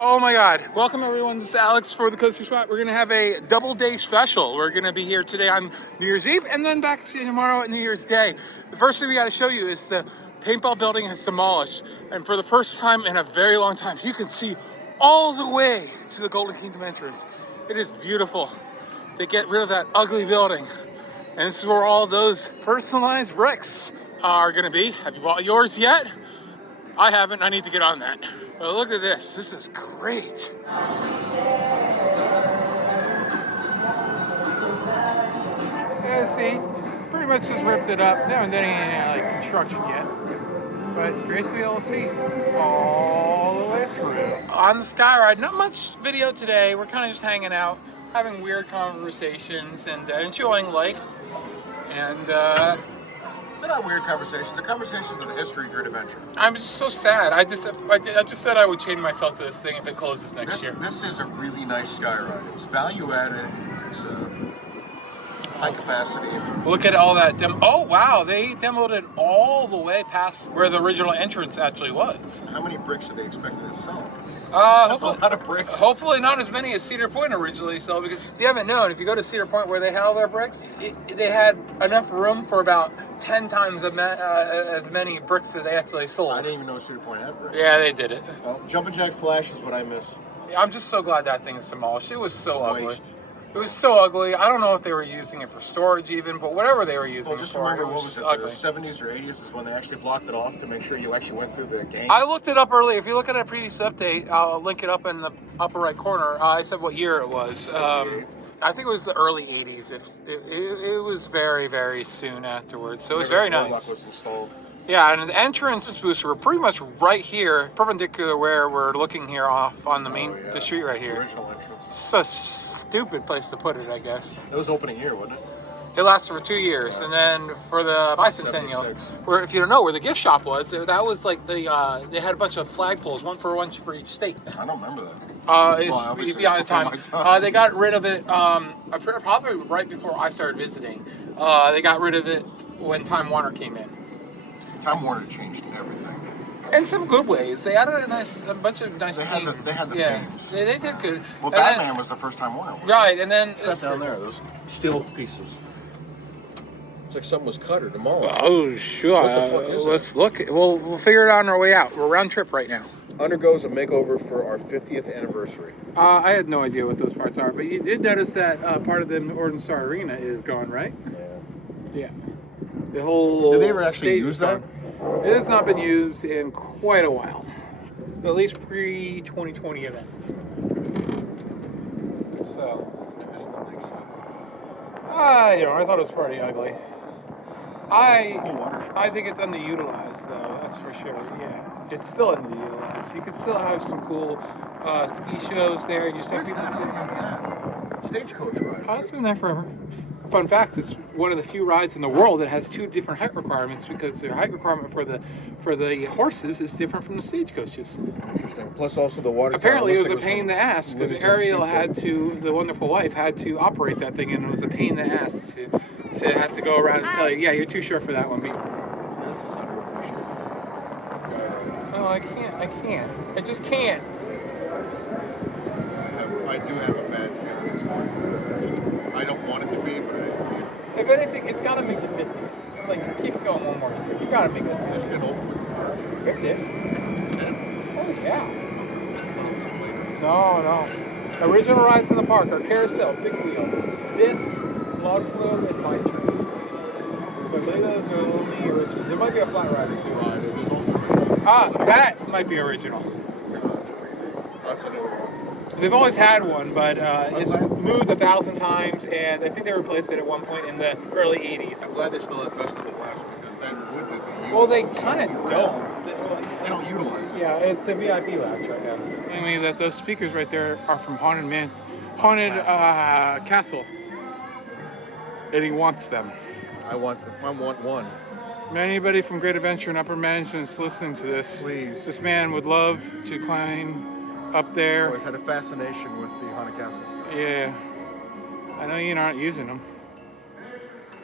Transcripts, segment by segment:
Oh my God. Welcome everyone, this is Alex for the Coaster Spot. We're going to have a double day special. We're going to be here today on New Year's Eve and then back tomorrow at New Year's Day. The first thing we got to show you is the paintball building has demolished. And for the first time in a very long time, you can see all the way to the Golden Kingdom entrance. It is beautiful. They get rid of that ugly building. And this is where all those personalized bricks are going to be. Have you bought yours yet? I haven't. I need to get on that. But look at this. This is great. Yeah, see, pretty much just ripped it up. They haven't done any like construction yet. But great to be able to see all the way through. On the Sky Ride, not much video today. We're kind of just hanging out, having weird conversations and enjoying life. And They're not weird conversations. They're conversations of the history of Great Adventure. I'm just so sad. I just said I would chain myself to this thing if it closes next year. This is a really nice sky ride. It's value added. It's high capacity. Look at all that oh wow, they demoed it all the way past where the original entrance actually was. How many bricks are they expecting to sell? That's a lot of bricks. Hopefully not as many as Cedar Point originally sold, because if you haven't known, if you go to Cedar Point where they had all their bricks, they had enough room for about 10 times as many bricks that they actually sold. I didn't even know Cedar Point had bricks. Yeah, they did it. Well, Jumpin' Jack Flash is what I miss. I'm just so glad that thing is demolished. It was so ugly. Waste. It was so ugly. I don't know if they were using it for storage even, but whatever they were using Well, just it for, remember, it what was was it, ugly. the 70s or 80s is when they actually blocked it off to make sure you actually went through the games. I looked it up earlier. If you look at a previous update, I'll link it up in the upper right corner. I said what year it was. I think it was the early 80s. It was very, very soon afterwards. So it was very nice. Was installed. Yeah, and the entrance booths were pretty much right here, perpendicular where we're looking here off on the main, the street right here. The original entrance. It's a stupid place to put it, I guess. It was opening here, wasn't it? It lasted for 2 years, and then for the bicentennial, 76. where if you don't know where the gift shop was, that was like they had a bunch of flagpoles, one for each state. I don't remember that. It's beyond the time. They got rid of it probably right before I started visiting. They got rid of it when Time Warner came in. Time Warner changed everything. In some good ways. They added a bunch of nice things. They had the themes. They did good. Well, And Batman was the first Time Warner. Right, and then Stuff down there, those steel pieces. It's like something was cut or demolished. Oh, sure. What the fuck is Let's look. We'll figure it out on our way out. We're round trip right now. Undergoes a makeover for our 50th anniversary. I had no idea what those parts are, but you did notice that part of the Orden Star Arena is gone, right? Yeah. Yeah. The whole. Did they ever actually stage use is that? gone. It has not been used in quite a while. At least pre-2020 events. So. I just don't think so. I thought it was pretty ugly. Cool water show. I think it's underutilized, though. That's for sure. Yeah, it's still underutilized. You could still have some cool ski shows there. You just have people sitting. Stagecoach ride. Oh, it's been there forever. Fun fact: it's one of the few rides in the world that has two different height requirements, because the height requirement for the horses is different from the stagecoaches. Interesting. Plus, also the water. Apparently, it was a pain in the ass, because Ariel the Wonderful Wife, had to operate that thing, and it was a pain in the ass to have to go around and tell you, yeah, you're too short for that one, baby. This is underappreciated. No, I can't. I just can't. I do have a bad feeling it's going to be reversed. I don't want it to be, but If anything, it's got to make the 50. Like, keep it going one more year. You got to make it. this didn't open with the park. It did. Oh, yeah. No. Original rides in the park are carousel, big wheel, this, log flume, and mine train. I believe those are only original. There might be a flat ride or two. There's also original. That might be original. That's a new one. They've always had one, but it's moved 1,000 times, and I think they replaced it at one point in the early 80s. I'm glad they still have Best of the West, because then with it, Well, they kind of don't. they don't utilize it. Yeah, it's a VIP lounge right now. Anyway, those speakers right there are from Haunted Castle, and he wants them. I want one. Anybody from Great Adventure and Upper Management is listening to this. Please. This man would love to climb up there. Always had a fascination with the Haunted Castle. Yeah, I know you're not using them.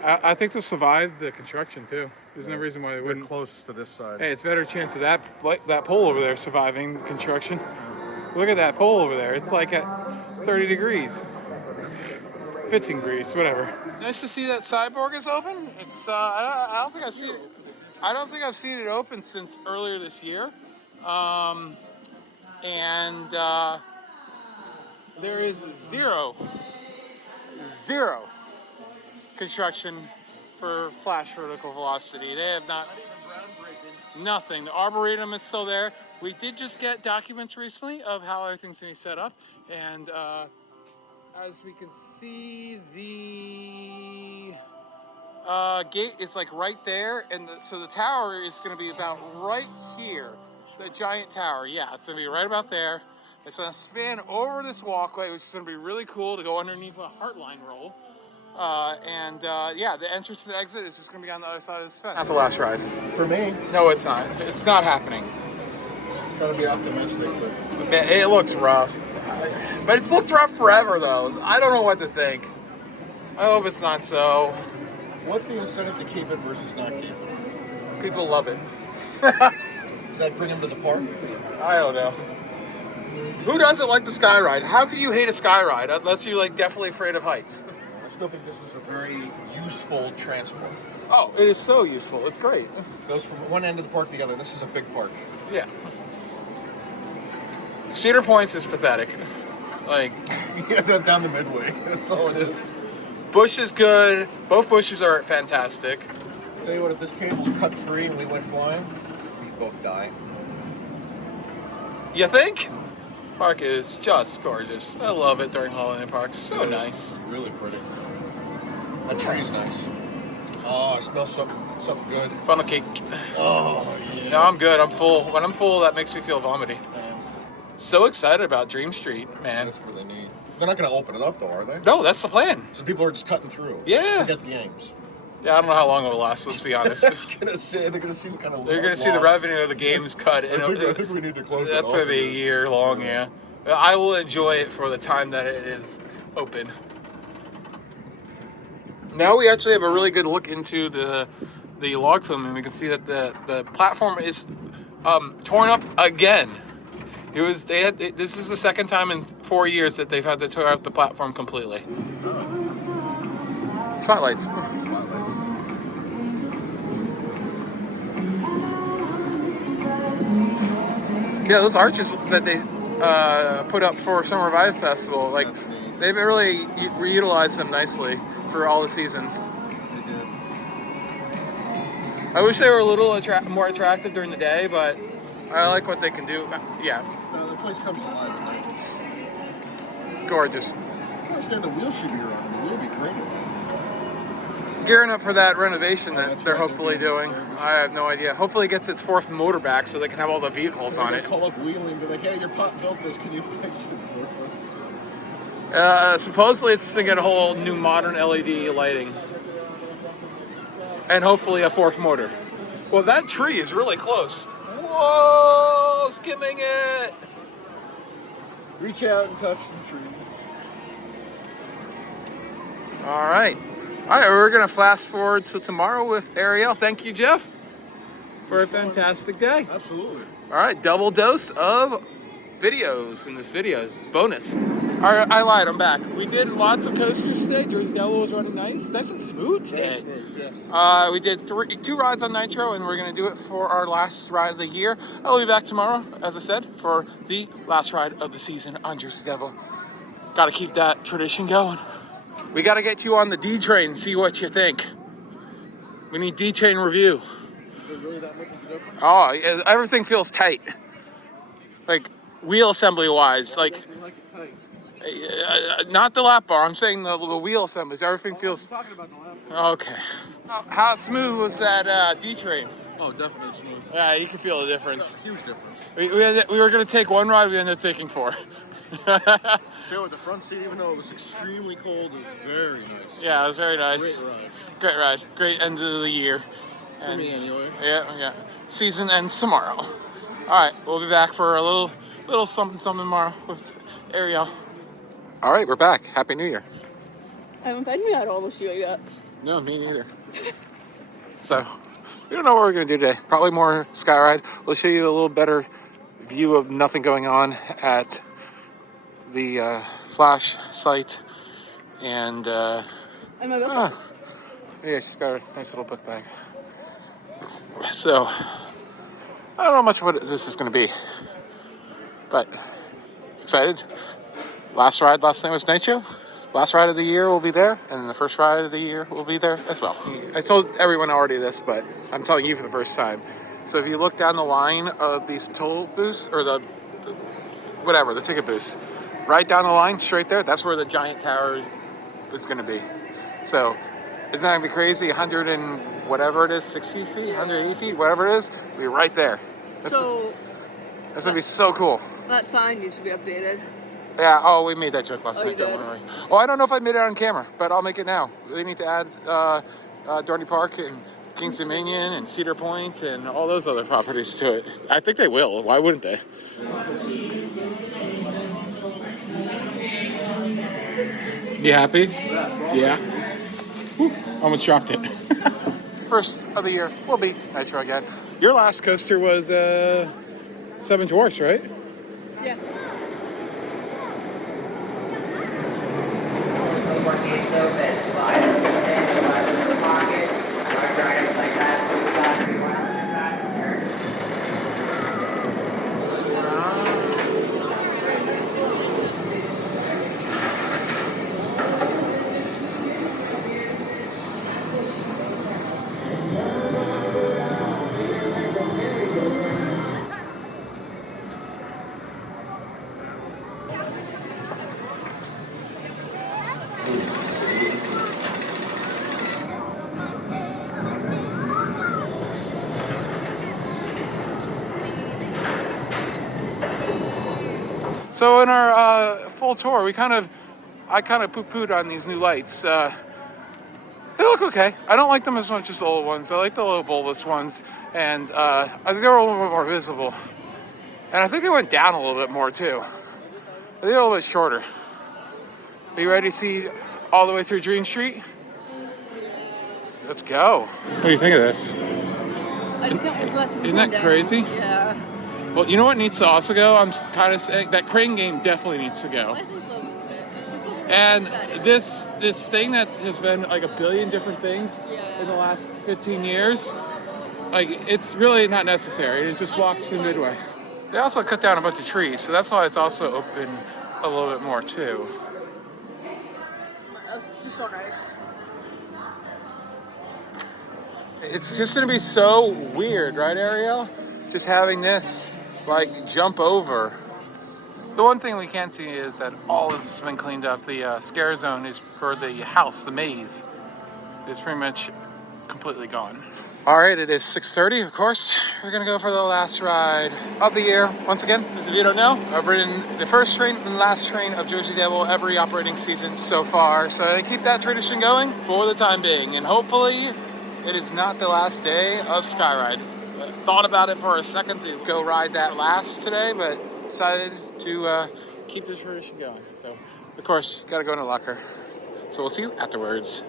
I think they'll survive the construction too. There's no reason why they They're wouldn't. close to this side. Hey, it's better chance of that pole over there surviving the construction. Look at that pole over there. It's like at 30 degrees. 15 degrees, whatever. Nice to see that Cyborg is open. It's I don't think I've seen it. I don't think I've seen it open since earlier this year. And there is zero construction for Flash Vertical Velocity. They have not, nothing. The Arboretum is still there. We did just get documents recently of how everything's going to be set up. And as we can see, the gate is like right there. And so the tower is going to be about right here. The giant tower. Yeah, it's going to be right about there. It's going to span over this walkway, which is going to be really cool to go underneath a Heartline roll. Yeah, the entrance to the exit is just going to be on the other side of this fence. Not the last ride. For me, No, it's not. It's not happening. trying to be optimistic, but It looks rough. But it's looked rough forever, though. I don't know what to think. I hope it's not so. what's the incentive to keep it versus not keep it? People love it. Does that bring them to the park? I don't know. Who doesn't like the sky ride? How can you hate a sky ride unless you're like definitely afraid of heights? I still think this is a very useful transport. Oh, it is so useful. It's great. Goes from one end of the park to the other. This is a big park. Yeah. Cedar Points is pathetic. Like, Yeah, down the midway. That's all it is. Bush is good. Both bushes are fantastic. Tell you what, if this cable cut free and we went flying, we'd both die. You think? Park is just gorgeous. I love it during Holiday Park. So nice. Really pretty. That tree's nice. Oh, I smell something good. Funnel cake. Oh, yeah. No, I'm good. I'm full. When I'm full, that makes me feel vomity. So excited about Dream Street, man. That's what they need. They're not going to open it up, though, are they? No, that's the plan. So people are just cutting through. Yeah. Forget the games. Yeah, I don't know how long it will last, let's be honest. I was gonna say, they're going to see what kind of. They're going to see the revenue of the games cut. I think we need to close it That's off going to be a again. year long, yeah. I will enjoy it for the time that it is open. Now we actually have a really good look into the log flume, and we can see that the platform is torn up again. This is the second time in 4 years that they've had to tear up the platform completely. Spotlights. Yeah, those arches that they put up for Summer Vibe Festival, like they've really reutilized them nicely for all the seasons. I wish they were a little more attractive during the day, but I like what they can do. Yeah, No, the place comes alive at night. gorgeous. I understand the wheel should be running. The wheel would be great. Gearing up for that renovation that that's they're right, they're hopefully doing doing. refurbished. I have no idea. Hopefully it gets its fourth motor back so they can have all the vehicles on it. Call up Wheeling and be like, hey, your pop built this. Can you fix it for us? Supposedly it's to get a whole new modern LED lighting. And hopefully a fourth motor. Well, that tree is really close. Whoa, skimming it. Reach out and touch some tree. All right, we're gonna fast forward to tomorrow with Ariel. Thank you, Jeff, for a fantastic day. Absolutely. All right, double dose of videos in this video. Bonus. All right, I lied, I'm back. We did lots of coasters today. Jersey Devil was running nice and smooth today. Yes. We did two rides on Nitro, and we're going to do it for our last ride of the year. I'll be back tomorrow, as I said, for the last ride of the season on Jersey Devil. Got to keep that tradition going. We got to get you on the D train and see what you think. We need D train review. Is there really that much of a difference? Oh, yeah, everything feels tight. Like wheel assembly wise, like We like it tight. not the lap bar. I'm saying the wheel assemblies. Everything feels I'm talking about the lap. okay. How smooth was that D train? Oh, definitely smooth. Yeah, you can feel the difference. Huge difference. We were going to take one ride, we ended up taking four. Feel with the front seat, even though it was extremely cold, it was very nice. Yeah, it was very nice. Great ride. Great ride. Great end of the year. For me, anyway. Yeah. Season ends tomorrow. All right, we'll be back for a little something tomorrow with Ariel. All right, we're back. Happy New Year. I haven't been here at all this year yet. No, me neither. So, we don't know what we're going to do today. Probably more Skyride. We'll show you a little better view of nothing going on at the Flash site. And And my book. yeah, she's got a nice little book bag. So I don't know much what this is going to be, but excited. Last ride last night was Night Show. Last ride of the year will be there, and the first ride of the year will be there as well. I told everyone already this, but I'm telling you for the first time. So if you look down the line of these toll booths, or the ticket booths, right down the line, straight there, that's where the giant tower is going to be. So it's not going to be crazy, 100 and whatever it is, 60 feet, 180 feet, whatever it is, it'll be right there. That's going to be so cool. That sign needs to be updated. Yeah, oh, we made that joke last Oh, night, you don't did? worry. Well, I don't know if I made it on camera, but I'll make it now. We need to add Dorney Park and Kings Dominion and Cedar Point and all those other properties to it. I think they will. Why wouldn't they? You happy? Yeah. Whew, almost dropped it. First of the year will be Nitro again. Your last coaster was Seven Dwarfs, right? Yeah. It's open, sliders in the pocket, large items like that, so it's got to be one So in our full tour, I kind of poo-pooed on these new lights. They look okay. I don't like them as much as the old ones. I like the little bulbous ones, and I think they're a little bit more visible. And I think they went down a little bit more too. I think they're a little bit shorter. Are you ready to see all the way through Dream Street? Let's go. What do you think of this? I just can't wait for that to be Isn't that down. crazy? Yeah. Well, you know what needs to also go? I'm kind of saying that crane game definitely needs to go. I think so. And this thing that has been like a billion different things in the last 15 years, like it's really not necessary. It just blocks the midway. They also cut down a bunch of trees, so that's why it's also open a little bit more too. That's just so nice. It's just gonna be so weird, right, Ariel? Just having this like jump over. The one thing we can see is that all this has been cleaned up. The scare zone is, or the house, the maze, is pretty much completely gone. All right, it is 6:30, of course. We're gonna go for the last ride of the year. Once again, as if you don't know, I've ridden the first train and last train of Jersey Devil every operating season so far. So I keep that tradition going for the time being. And hopefully it is not the last day of Skyride. Thought about it for a second to go ride that last today, but decided to keep this tradition going. So, of course, got to go in a locker. So we'll see you afterwards.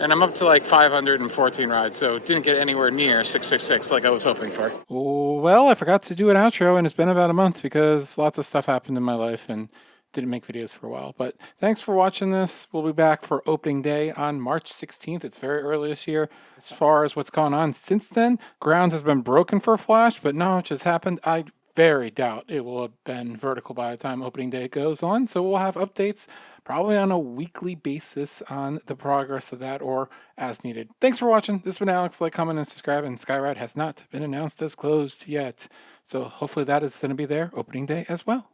And I'm up to like 514 rides, so didn't get anywhere near 666 like I was hoping for. Well, I forgot to do an outro, and it's been about a month because lots of stuff happened in my life and didn't make videos for a while. But thanks for watching this. We'll be back for opening day on March 16th. It's very early this year. As far as what's gone on since then, ground has been broken for Flash, but not much has happened. I very doubt it will have been vertical by the time opening day goes on. So we'll have updates probably on a weekly basis on the progress of that or as needed. Thanks for watching. This has been Alex. Like, comment, and subscribe. And Skyride has not been announced as closed yet. So hopefully that is going to be there opening day as well.